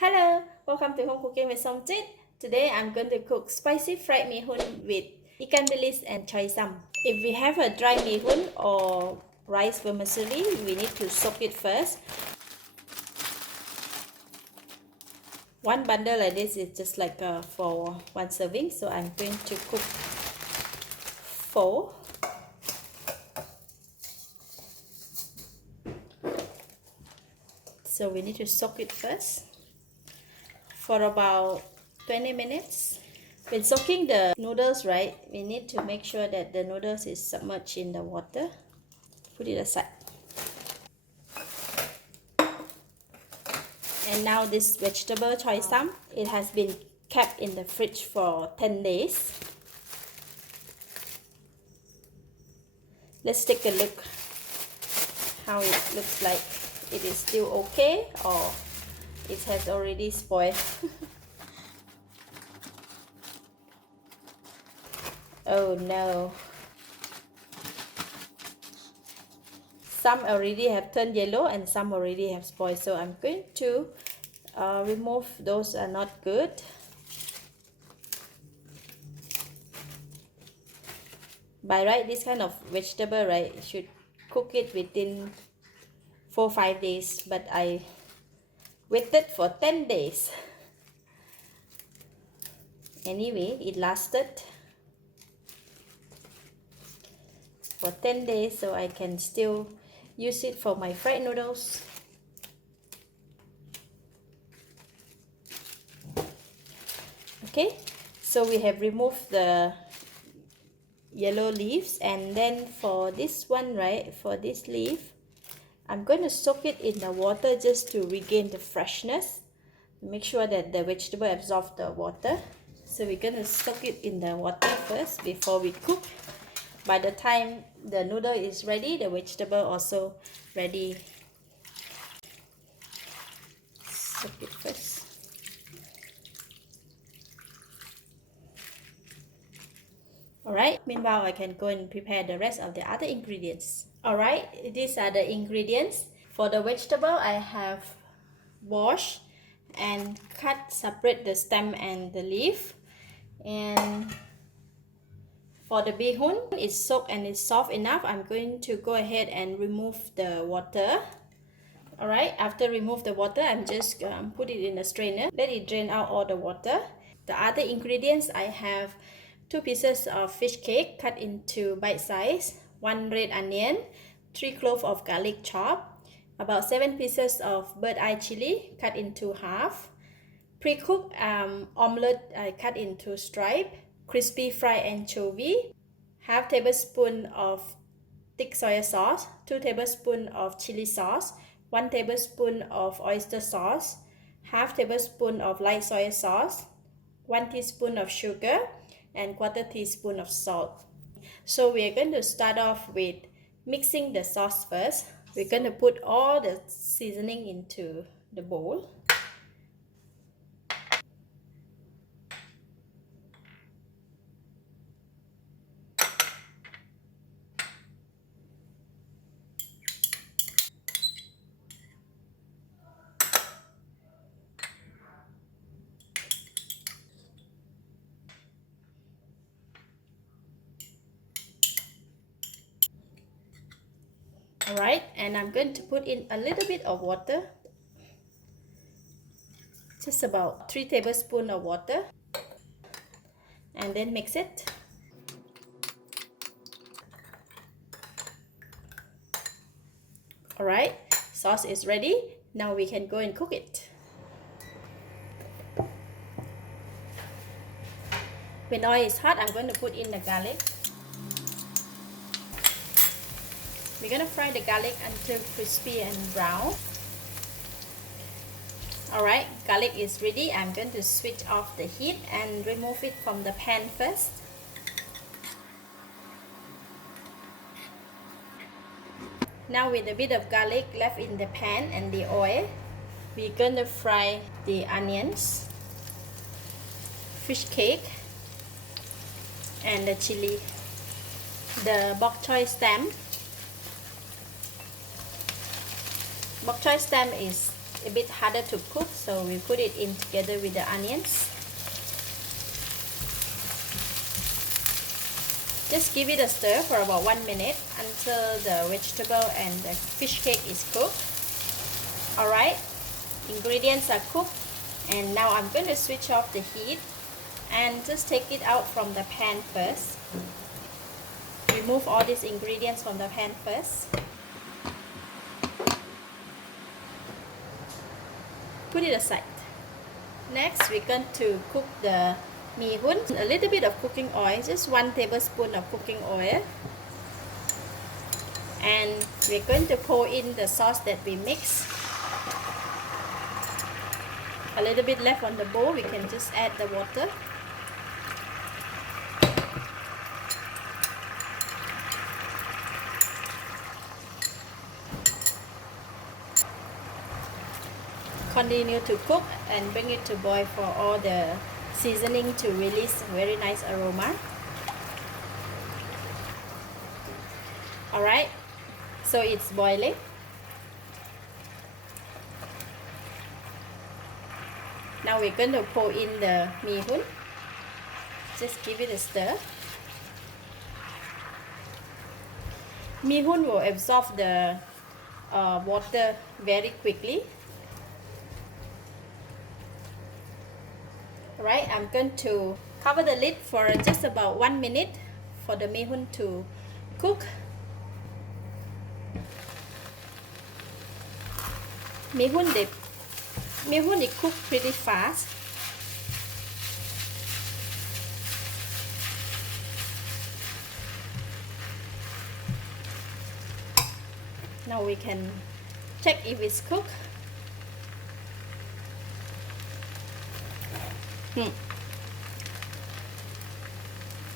Hello, welcome to Home Cooking with Somjit. Today I'm going to cook spicy fried Mee Hoon with ikan bilis and choy sam. If we have a dry Mee Hoon or rice vermicelli, we need to soak it first. One bundle like this is just like for one serving, so I'm going to cook 4. So we need to soak it first for about 20 minutes. When soaking the noodles, right, we need to make sure that the noodles is submerged in the water. Put it aside. And now this vegetable choy sam, it has been kept in the fridge for 10 days. Let's take a look how it looks like. It is still okay or it has already spoiled. Oh no. Some already have turned yellow and some already have spoiled. So I'm going to remove those are not good. By right, this kind of vegetable, right, you should cook it within 4-5 days. But I waited for 10 days. Anyway, it lasted for 10 days, so I can still use it for my fried noodles. Okay, so we have removed the yellow leaves, and then for this one, right, for this leaf, I'm going to soak it in the water just to regain the freshness. Make sure that the vegetable absorbs the water. So we're going to soak it in the water first before we cook. By the time the noodle is ready, the vegetable also ready. Soak it first. Alright, meanwhile I can go and prepare the rest of the other ingredients. Alright, these are the ingredients. For the vegetable, I have washed and cut separate the stem and the leaf. And for the Bee Hoon, it's soaked and it's soft enough. I'm going to go ahead and remove the water. Alright, after remove the water, I'm just put it in a strainer. Let it drain out all the water. The other ingredients, I have 2 pieces of fish cake cut into bite size, 1 red onion, 3 cloves of garlic chopped, about 7 pieces of bird eye chili cut into half, pre-cooked omelette I cut into stripe, crispy fried anchovy, half tablespoon of thick soy sauce, 2 tablespoons of chili sauce, 1 tablespoon of oyster sauce, half tablespoon of light soy sauce, 1 teaspoon of sugar, and 1/4 teaspoon of salt. So we are going to start off with mixing the sauce first. We're going to put all the seasoning into the bowl. Alright, and I'm going to put in a little bit of water. Just about 3 tablespoons of water. And then mix it. Alright, sauce is ready. Now we can go and cook it. When oil is hot, I'm going to put in the garlic. We're going to fry the garlic until crispy and brown. Alright, garlic is ready. I'm going to switch off the heat and remove it from the pan first. Now with a bit of garlic left in the pan and the oil, we're going to fry the onions, fish cake, and the chili, the bok choy stem. Bok choy stem is a bit harder to cook, so we put it in together with the onions. Just give it a stir for about 1 minute until the vegetable and the fish cake is cooked. Alright, ingredients are cooked, and now I'm going to switch off the heat and just take it out from the pan first. Remove all these ingredients from the pan first. Put it aside. Next, we're going to cook the Mee Hoon. A little bit of cooking oil, just 1 tablespoon of cooking oil. And we're going to pour in the sauce that we mixed. A little bit left on the bowl, we can just add the water. Continue to cook and bring it to boil for all the seasoning to release very nice aroma. Alright, so it's boiling. Now we're going to pour in the Mee Hoon. Just give it a stir. Mee Hoon will absorb the water very quickly. Alright, I'm going to cover the lid for just about 1 minute for the Mee Hoon to cook. Mee Hoon they cook pretty fast. Now we can check if it's cooked.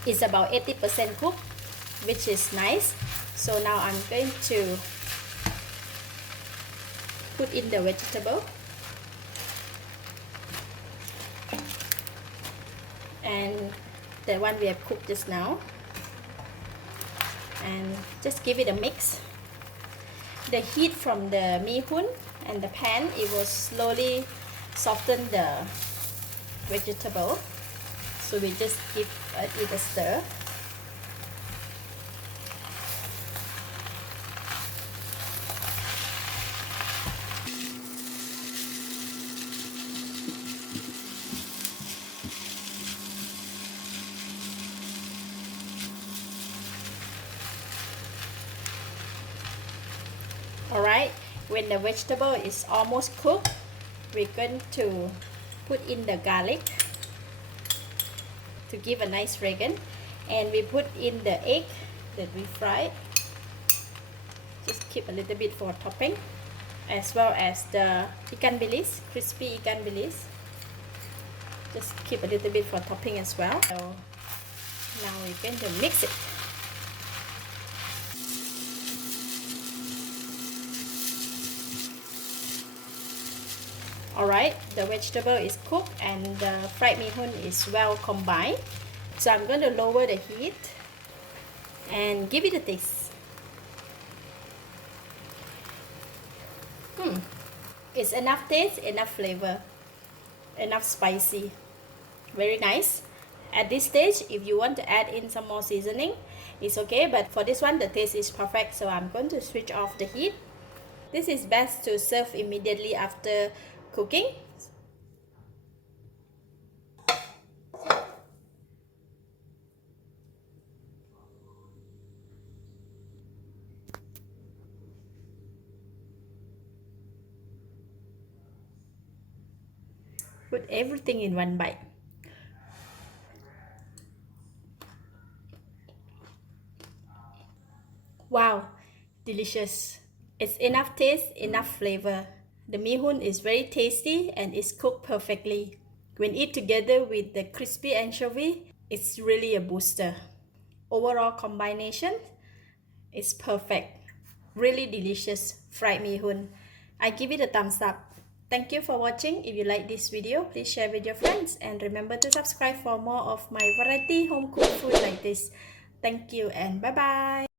It's about 80% cooked, which is nice. So now I'm going to put in the vegetable and the one we have cooked just now, and just give it a mix. The heat from the Mee Hoon and the pan, it will slowly soften the vegetable, so we just give it a stir. Alright, when the vegetable is almost cooked, we're going to put in the garlic to give a nice fragrance, and we put in the egg that we fried. Just keep a little bit for topping, as well as the ikan bilis, crispy ikan bilis. Just keep a little bit for topping as well. So now we're going to mix it. Alright, the vegetable is cooked and the fried Mee Hoon is well combined. So I'm going to lower the heat and give it a taste. It's enough taste, enough flavor, enough spicy. Very nice. At this stage, if you want to add in some more seasoning, it's okay. But for this one, the taste is perfect. So I'm going to switch off the heat. This is best to serve immediately after cooking. Put everything in one bite. Wow, delicious. It's enough taste, enough flavor. The Mee Hoon is very tasty and is cooked perfectly. When eat together with the crispy anchovy, it's really a booster. Overall combination is perfect. Really delicious fried Mee Hoon. I give it a thumbs up. Thank you for watching. If you like this video, please share with your friends and remember to subscribe for more of my variety home cooked food like this. Thank you and bye bye.